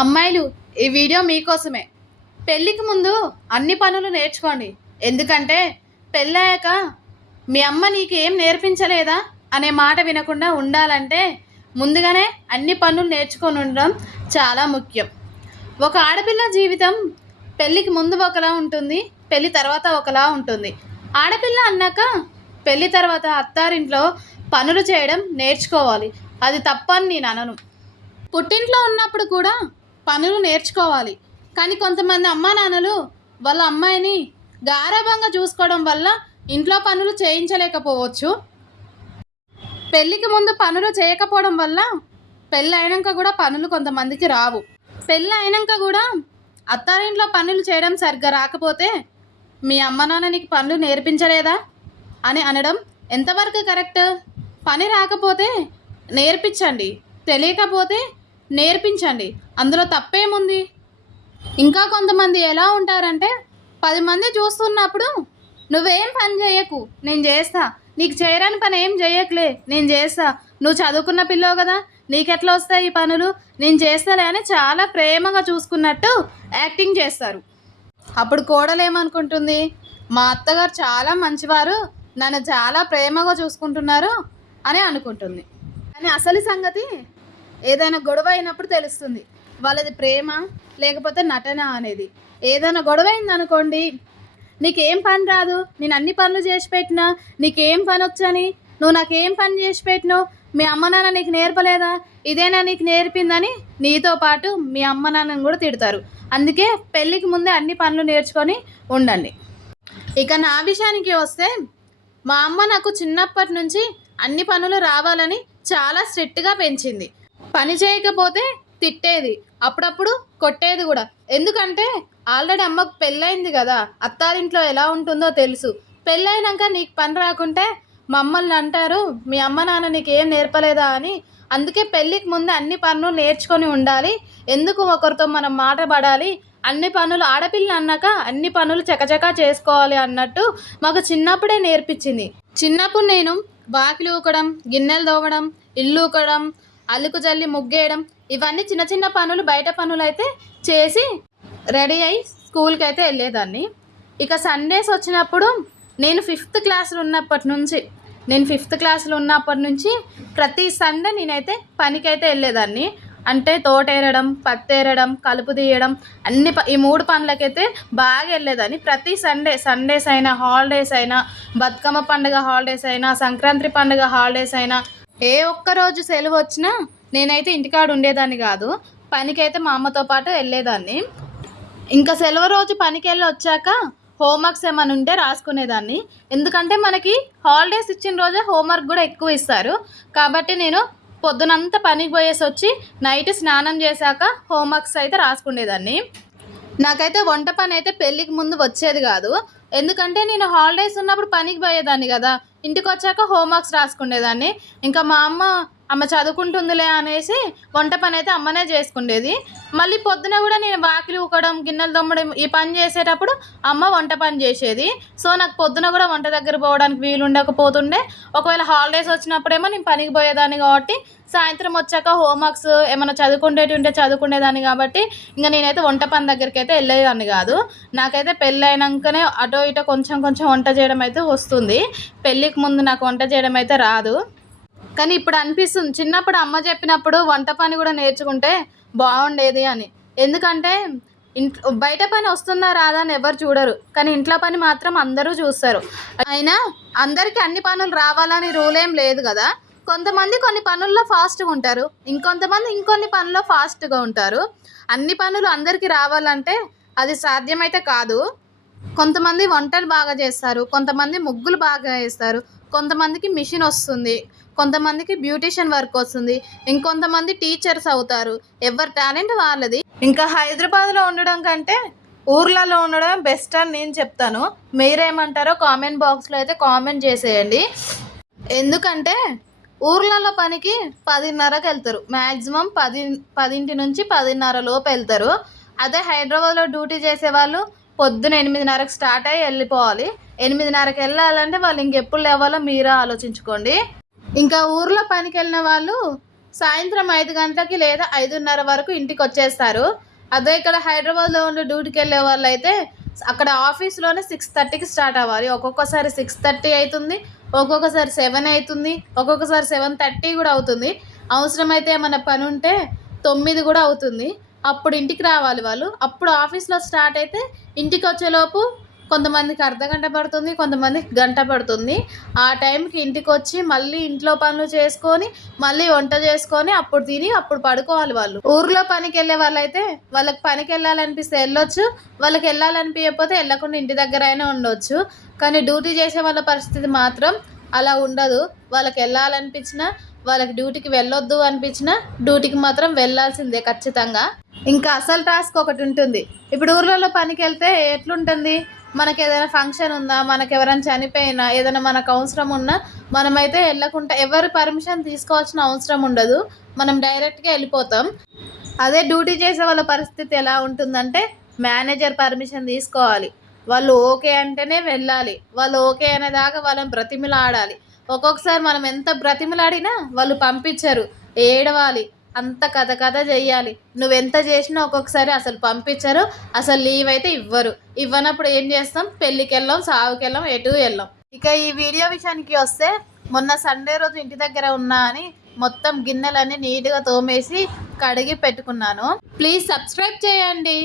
అమ్మాయిలు ఈ వీడియో మీకోసమే. పెళ్ళికి ముందు అన్ని పనులు నేర్చుకోండి. ఎందుకంటే పెళ్ళయ్యాక మీ అమ్మ నీకు ఏం నేర్పించలేదా అనే మాట వినకుండా ఉండాలంటే ముందుగానే అన్ని పనులు నేర్చుకొని ఉండడం చాలా ముఖ్యం. ఒక ఆడపిల్ల జీవితం పెళ్ళికి ముందు ఒకలా ఉంటుంది, పెళ్ళి తర్వాత ఒకలా ఉంటుంది. ఆడపిల్ల అన్నాక పెళ్ళి తర్వాత అత్తారింట్లో పనులు చేయడం నేర్చుకోవాలి. అది తప్పని నేను అనను. పుట్టింట్లో ఉన్నప్పుడు కూడా పనులు నేర్చుకోవాలి. కానీ కొంతమంది అమ్మా నాన్నలు వాళ్ళ అమ్మాయిని గారాబంగా చూసుకోవడం వల్ల ఇంట్లో పనులు చేయించలేకపోవచ్చు. పెళ్ళికి ముందు పనులు చేయకపోవడం వల్ల పెళ్ళి అయినాక కూడా పనులు కొంతమందికి రావు. పెళ్ళి అయినాక కూడా అత్తారింట్లో పనులు చేయడం సరిగ్గా రాకపోతే మీ అమ్మ నాన్న నీకు పనులు నేర్పించలేదా అని అనడం ఎంతవరకు కరెక్ట్? పని రాకపోతే నేర్పించండి, తెలియకపోతే నేర్పించండి, అందులో తప్పేముంది? ఇంకా కొంతమంది ఎలా ఉంటారంటే 10 మంది చూస్తున్నప్పుడు నువ్వేం పని చేయకు, నేను చేస్తా, నీకు చేయరాని పని ఏం చేయకులే, నేను చేస్తా, నువ్వు చదువుకున్న పిల్లవు కదా, నీకెట్లా వస్తాయి ఈ పనులు, నేను చేస్తాలే అని చాలా ప్రేమగా చూసుకున్నట్టు యాక్టింగ్ చేస్తారు. అప్పుడు కోడలు ఏమనుకుంటుంది, మా అత్తగారు చాలా మంచివారు, నన్ను చాలా ప్రేమగా చూసుకుంటున్నారు అని అనుకుంటుంది. కానీ అసలు సంగతి ఏదైనా గొడవ అయినప్పుడు తెలుస్తుంది వాళ్ళది ప్రేమ లేకపోతే నటన అనేది. ఏదైనా గొడవ అయిందనుకోండి, నీకేం పని రాదు, నేను అన్ని పనులు చేసి పెట్టినా, నీకేం పని వచ్చని, నువ్వు నాకేం పని చేసి పెట్టినావు, మీ అమ్మ నాన్న నీకు నేర్పలేదా, ఇదేనా నీకు నేర్పిందని నీతో పాటు మీ అమ్మ నాన్నని కూడా తిడతారు. అందుకే పెళ్ళికి ముందే అన్ని పనులు నేర్చుకొని ఉండండి. ఇక నా విషయానికి వస్తే మా అమ్మ నాకు చిన్నప్పటి నుంచి అన్ని పనులు రావాలని చాలా స్ట్రిక్ట్గా పెంచింది. పని చేయకపోతే తిట్టేది, అప్పుడప్పుడు కొట్టేది కూడా. ఎందుకంటే ఆల్రెడీ అమ్మకు పెళ్ళయింది కదా, అత్తారింట్లో ఎలా ఉంటుందో తెలుసు. పెళ్ళైనాక నీకు పని రాకుంటే మమ్మల్ని అంటారు, మీ అమ్మ నాన్న నీకు ఏం నేర్పలేదా అని. అందుకే పెళ్ళికి ముందే అన్ని పనులు నేర్చుకొని ఉండాలి. ఎందుకు ఒకరితో మనం మాట పడాలి, అన్ని పనులు ఆడపిల్ల అన్నాక అన్ని పనులు చకచకా చేసుకోవాలి అన్నట్టు మాకు చిన్నప్పుడే నేర్పించింది. చిన్నప్పుడు నేను వాకిలి ఊకడం, గిన్నెలు తోమడం, ఇల్లు ఊకడం, అలుకు జల్లి ముగ్గేయడం, ఇవన్నీ చిన్న చిన్న పనులు, బయట పనులు అయితే చేసి రెడీ అయ్యి స్కూల్కి అయితే వెళ్ళేదాన్ని. ఇక సండేస్ వచ్చినప్పుడు నేను ఫిఫ్త్ క్లాస్లో ఉన్నప్పటి నుంచి ప్రతి సండే నేనైతే పనికైతే వెళ్ళేదాన్ని. అంటే తోటేరడం, పత్తేరడం, కలుపు తీయడం, ఈ 3 పనులకైతే బాగా వెళ్ళేదాన్ని. ప్రతి సండేస్ అయినా, హాలిడేస్ అయినా, బతుకమ్మ పండుగ హాలిడేస్ అయినా, సంక్రాంతి పండుగ హాలిడేస్ అయినా, ఏ ఒక్కరోజు సెలవు వచ్చినా నేనైతే ఇంటికాడ ఉండేదాన్ని కాదు, పనికైతే మా అమ్మతో పాటు వెళ్ళేదాన్ని. ఇంకా సెలవు రోజు పనికి వెళ్ళి వచ్చాక హోంవర్క్స్ ఏమైనా ఉంటే రాసుకునేదాన్ని. ఎందుకంటే మనకి హాలిడేస్ ఇచ్చిన రోజే హోంవర్క్ కూడా ఎక్కువ ఇస్తారు. కాబట్టి నేను పొద్దునంతా పనికి పోయేసి వచ్చి నైట్ స్నానం చేశాక హోంవర్క్స్ అయితే రాసుకునేదాన్ని. నాకైతే వంట పని అయితే పెళ్ళికి ముందు వచ్చేది కాదు. ఎందుకంటే నేను హాలిడేస్ ఉన్నప్పుడు పనికి పోయేదాన్ని కదా, ఇంటికి వచ్చాక హోంవర్క్స్ రాసుకునేదాన్ని. ఇంకా మా అమ్మ చదువుకుంటుందిలే అనేసి వంట పని అయితే అమ్మనే చేసుకునేది. మళ్ళీ పొద్దున కూడా నేను వాకిలి ఊకడం, గిన్నెలు తోమడం ఈ పని చేసేటప్పుడు అమ్మ వంట పని చేసేది. సో నాకు పొద్దున కూడా వంట దగ్గర పోవడానికి వీలు ఉండకపోతుండే. ఒకవేళ హాలిడేస్ వచ్చినప్పుడేమో నేను పనికి పోయేదాన్ని కాబట్టి సాయంత్రం వచ్చాక హోంవర్క్స్ ఏమైనా చదువుకునేటి ఉంటే చదువుకునేదాన్ని. కాబట్టి ఇంకా నేనైతే వంట పని దగ్గరికి అయితే వెళ్ళేదాన్ని కాదు. నాకైతే పెళ్ళి అయినాకనే అటో ఇటో కొంచెం వంట చేయడం అయితే వస్తుంది. పెళ్ళికి ముందు నాకు వంట చేయడం అయితే రాదు. కానీ ఇప్పుడు అనిపిస్తుంది, చిన్నప్పుడు అమ్మ చెప్పినప్పుడు వంట పని కూడా నేర్చుకుంటే బాగుండేది అని. ఎందుకంటే బయట పని వస్తుందా రాదా అని ఎవరు చూడరు, కానీ ఇంట్లో పని మాత్రం అందరూ చూస్తారు. అయినా అందరికీ అన్ని పనులు రావాలని రూల్ ఏం లేదు కదా. కొంతమంది కొన్ని పనుల్లో ఫాస్ట్గా ఉంటారు, ఇంకొంతమంది ఇంకొన్ని పనుల్లో ఫాస్ట్గా ఉంటారు. అన్ని పనులు అందరికీ రావాలంటే అది సాధ్యమైతే కాదు. కొంతమంది వంటలు బాగా చేస్తారు, కొంతమంది ముగ్గులు బాగా వేస్తారు, కొంతమందికి మిషన్ వస్తుంది, కొంతమందికి బ్యూటిషియన్ వర్క్ వస్తుంది, ఇంకొంతమంది టీచర్స్ అవుతారు. ఎవరి టాలెంట్ వాళ్ళది. ఇంకా హైదరాబాద్లో ఉండడం కంటే ఊర్లలో ఉండడం బెస్ట్ అని నేను చెప్తాను. మీరేమంటారో కామెంట్ బాక్స్లో అయితే కామెంట్ చేసేయండి. ఎందుకంటే ఊర్లలో పనికి 10:30కి వెళ్తారు, మ్యాక్సిమం 10 నుంచి 10:30 లోపు వెళ్తారు. అదే హైదరాబాద్లో డ్యూటీ చేసేవాళ్ళు పొద్దున 8:30కి స్టార్ట్ అయ్యి వెళ్ళిపోవాలి. 8:30కి వెళ్ళాలంటే వాళ్ళు ఇంకెప్పుడు లేవాలో మీరే ఆలోచించుకోండి. ఇంకా ఊర్లో పనికి వెళ్ళిన వాళ్ళు సాయంత్రం 5 గంటలకి లేదా 5:30 వరకు ఇంటికి వచ్చేస్తారు. అదే ఇక్కడ హైదరాబాద్లో ఉండి డ్యూటీకి వెళ్ళే వాళ్ళు అయితే అక్కడ ఆఫీస్లోనే 6:30కి స్టార్ట్ అవ్వాలి. ఒక్కొక్కసారి 6:30 అవుతుంది, ఒక్కొక్కసారి 7 అవుతుంది, ఒక్కొక్కసారి 7:30 కూడా అవుతుంది. అవసరమైతే ఏమైనా పని ఉంటే 9 కూడా అవుతుంది. అప్పుడు ఇంటికి రావాలి వాళ్ళు. అప్పుడు ఆఫీస్లో స్టార్ట్ అయితే ఇంటికి వచ్చేలోపు కొంతమందికి అర్ధగంట పడుతుంది, కొంతమందికి గంట పడుతుంది. ఆ టైంకి ఇంటికి వచ్చి మళ్ళీ ఇంట్లో పనులు చేసుకొని మళ్ళీ వంట చేసుకొని అప్పుడు తిని అప్పుడు పడుకోవాలి వాళ్ళు. ఊర్లో పనికి వెళ్ళే వాళ్ళైతే వాళ్ళకి పనికి వెళ్ళాలనిపిస్తే వెళ్ళొచ్చు, వాళ్ళకి వెళ్ళాలనిపించకపోతే వెళ్ళకుండా ఇంటి దగ్గర అయినా ఉండొచ్చు. కానీ డ్యూటీ చేసే వాళ్ళ పరిస్థితి మాత్రం అలా ఉండదు. వాళ్ళకి వెళ్ళాలనిపించినా, వాళ్ళకి డ్యూటీకి వెళ్ళొద్దు అనిపించినా డ్యూటీకి మాత్రం వెళ్ళాల్సిందే ఖచ్చితంగా. ఇంకా అసలు టాస్క్ ఒకటి ఉంటుంది. ఇప్పుడు ఊర్లలో పనికి వెళ్తే ఎట్లుంటుంది, మనకి ఏదైనా ఫంక్షన్ ఉందా, మనకు ఎవరైనా చనిపోయినా, ఏదైనా మనకు అవసరం ఉన్నా మనమైతే వెళ్ళకుండా ఎవరి పర్మిషన్ తీసుకోవాల్సిన అవసరం ఉండదు. మనం డైరెక్ట్గా వెళ్ళిపోతాం. అదే డ్యూటీ చేసే వాళ్ళ పరిస్థితి ఎలా ఉంటుందంటే మేనేజర్ పర్మిషన్ తీసుకోవాలి. వాళ్ళు ఓకే అంటేనే వెళ్ళాలి. వాళ్ళు ఓకే అనేదాకా వాళ్ళని బ్రతిమిలాడాలి. ఒక్కొక్కసారి మనం ఎంత బ్రతిమిలాడినా వాళ్ళు పంపించరు, ఏడవాలి, అంత కథ చెయ్యాలి. నువ్వెంత చేసినా ఒక్కొక్కసారి అసలు పంపించరు, అసలు లీవ్ అయితే ఇవ్వరు. ఇవ్వనప్పుడు ఏం చేస్తాం, పెళ్ళికి వెళ్ళాం, సావుకి వెళ్ళాం, ఎటు వెళ్ళాం. ఇక ఈ వీడియో విషయానికి వస్తే మొన్న సండే రోజు ఇంటి దగ్గర ఉన్నా అని మొత్తం గిన్నెలన్నీ నీట్గా తోమేసి కడిగి పెట్టుకున్నాను. ప్లీజ్ సబ్స్క్రైబ్ చేయండి.